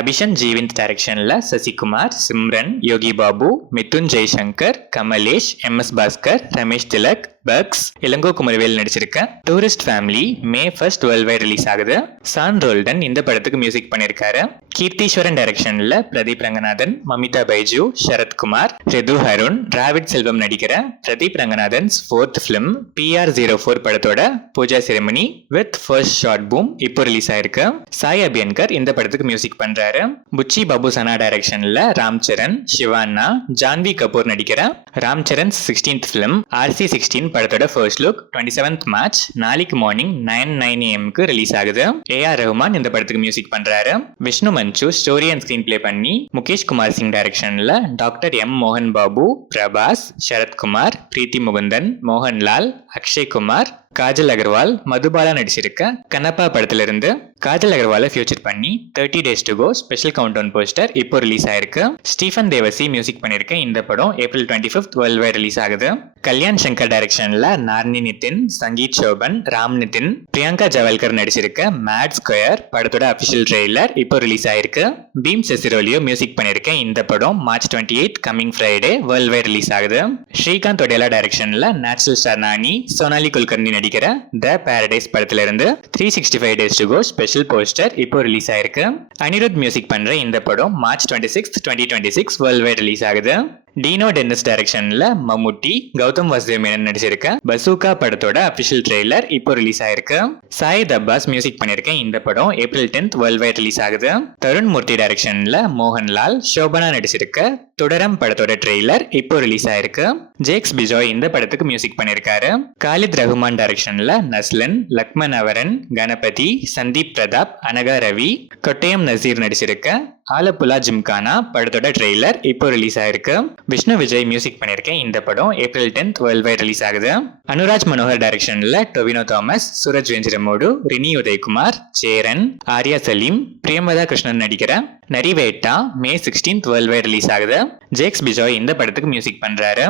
அபிஷன் ஜீவிந்த் டைரக்ஷன்ல Sasikumar, Simran, Yogi Babu, Mithun Jaishankar, Kamalesh, MS. Bhaskar, Ramesh Thilak, Bucks, Ilango Kumaravel நடிச்சிருக்க tourist family May 1 world wide release ஆகுது. சான் ரோல்டன் இந்த படத்துக்கு மியூசிக் பண்ணிருக்காரு. கீர்த்தீஸ்வரன் டைரக்ஷன்ல பிரதீப் ரங்கநாதன், மமிதா பைஜு, சரத்குமார், ரிது ஹருண், டிராவிட் செல்வம் நடிக்கிற பிரதீப் ரங்கநாதன்ஸ் 4th ஃபிலிம் PR-04 படத்தோட pooja ceremony with first shot boom இப்போ ரிலீஸ் ஆயிருக்கு. சாய் அபியன்கர் இந்த படத்துக்கு மியூசிக் பண்றாரு. புச்சி பாபு சனா டைரக்ஷன்ல ராம் சரண், சிவானா, ஜான்வி கபூர் நடிக்கிற Ram Charan 16th film RC-16 படத்தோட ஃபர்ஸ்ட் லுக் 27th மார்ச் நாளைக்கு மார்னிங் 9 AM ரிலீஸ் ஆகுது. AR ரஹ்மான் இந்த படத்துக்கு மியூசிக் பண்றாரு. விஷ்ணு மஞ்சு ஸ்டோரி அண்ட் ஸ்கிரீன் பிளே பண்ணி முகேஷ் குமார் சிங் டைரக்ஷன்ல டாக்டர் M. மோகன் பாபு, பிரபாஸ், சரத்குமார், பிரீத்தி முகுந்தன், மோகன்லால், அக்ஷய் குமார், காஜல் அகர்வால், மதுபாலா நடிச்சிருக்க கனப்பா படத்துல இருந்து காஜல் அகர்வாலை ஃபியூச்சர் பண்ணி 30 Days to Go special countdown poster இப்போ ரிலீஸ் ஆயிருக்கு. ஸ்டீஃபன் தேவசி மியூசிக் பண்ணிருக்க இந்த படம் April 25 வேர்ல்ட் வைட் ரிலீஸ் ஆகுது. கல்யாண் சங்கர் டைரக்ஷன்ல நார்னி நிதின், சங்கீத் சோபன், ராம் நிதின், பிரியங்கா ஜவல்கர் நடிச்சிருக்க மேட் ஸ்கொயர் படத்தோட அபிஷியல் ட்ரெய்லர் இப்போ ரிலீஸ் ஆயிருக்கு. பீம் செசிரோலியோ மியூசிக் பண்ணிருக்க இந்த படம் March 28 coming Friday world wide release ஆகுது. ஸ்ரீகாந்த் ஒடேலா டைரக்ஷன்ல நேச்சுரல் ஸ்டார் நானி, சோனாலி குல்கர்னி நடிக்கிற த பாரடைஸ் படத்துல இருந்து 365 Days to Go special poster இப்போ ரிலீஸ் ஆயிருக்கு. அனிருத் மியூசிக் பண்ற இந்த படம் March 26, 2026 வேர்ல்ட் வைட் ரிலீஸ் ஆகுது. டீனோ டென்னிஸ் டைரக்ஷன்ல மம்முட்டி, கௌதம் வாசுதேவ் மேனன் நடிச்சிருக்க பசூகா படத்தோட அபிஷியல் ட்ரெய்லர் இப்போ ரிலீஸ் ஆயிருக்கு. சாயித் அப்பாஸ் மியூசிக் பண்ணிருக்க இந்த படம் April 10 வேர்ல்ட் வைட் ரிலீஸ் ஆகுது. தருண் மூர்த்தி டைரக்ஷன்ல மோகன்லால், சோபனா நடிச்சிருக்க தொடரம் படத்தோட ட்ரெய்லர் இப்போ ரிலீஸ் ஆயிருக்கு. ஜேக்ஸ் பிஜாய் இந்த படத்துக்கு மியூசிக் பண்ணிருக்காரு. காலித் ரஹ்மான் டைரக்ஷன்ல நஸ்லன், லக்மன் அவரன், கணபதி, சந்தீப் பிரதாப், அனகா ரவி, கொட்டயம் நசீர் நடிச்சிருக்க ஆலப்புலா ஜிம்கானா படத்தோட ட்ரெய்லர் இப்போ ரிலீஸ் ஆயிருக்கு. விஷ்ணு விஜய் மியூசிக் பண்ணிருக்கேன் இந்த படம் April 10 வேர்ல்ட் வைட் ரிலீஸ் ஆகுது. அனுராஜ் மனோகர் டைரக்ஷன்ல டொவினோ தாமஸ், சூரஜ் வெஞ்சிரமோடு, ரினி உதயகுமார், சேரன், ஆர்யா சலீம், பிரியமதா கிருஷ்ணன் நடிக்கிற Narivetta May 16 world wide release ஆகுது. ஜேக்ஸ் பிஜாய் இந்த படத்துக்கு மியூசிக் பண்றாரு.